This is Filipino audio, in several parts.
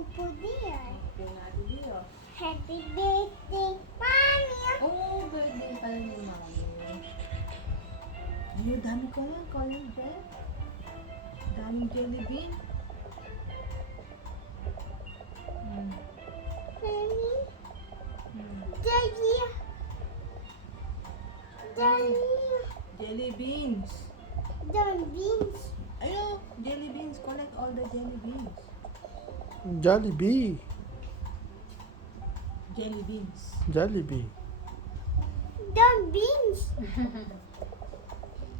Upo diyan. Upo natin dito. Happy birthday, Mami! Oh, birthday pala ni Mami. Ayun, dami ko lang. Color red. Daming jelly bean. Mami, Hmm. Daddy! Daddy! Jelly beans. Don't beans. Ayun, jelly beans. Collect all the jelly beans. Jollibee. Jelly beans. Jollibee. Don't beans.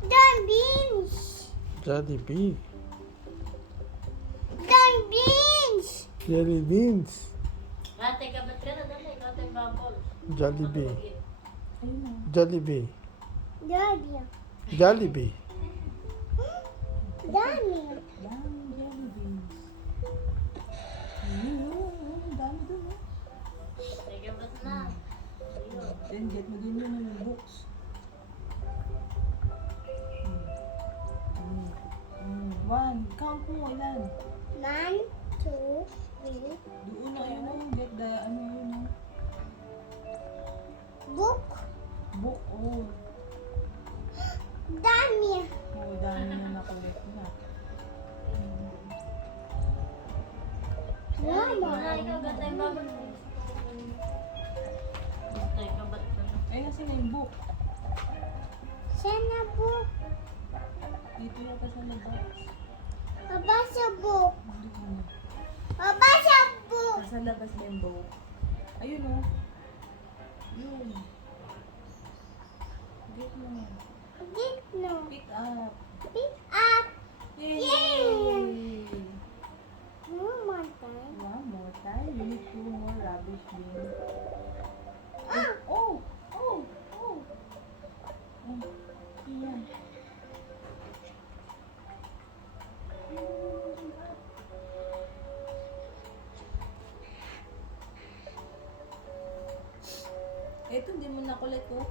Don't beans. Jollibee. Don't beans. Jelly beans. Ate, kabat ka na dali. Ate, bubble. Jollibee. Ayun na. Jollibee. Daddy. Jollibee. Daddy. Daming jelly beans. Ayun, dami dun, oh. Ate, kabat na. Ayun. Then get mo din yun yung books. One. Count mo ilan. 1, 2, 3. Doon na ayun, oh. Get the, ano yun, oh. Book. Book, oh. Daddy. Oh, dami na na-collect na. Mama. Wala, ikaw, ganda yung bubble. Ate, kabat ka na. Ay, nasa na yung book. Sana book. Dito yata sa labas. Abasa book. Dito na. Abasa book. Nasa labas na yung book. Ayun, oh. Yun. Get mo. Dito. Pick up. Pick up. Yay! Yay! One time. One more time. You need 2 more rubbish bin. Ah! Oh! Oh! Oh! Oh! Yan. Ito, hindi mo na-collect, oh.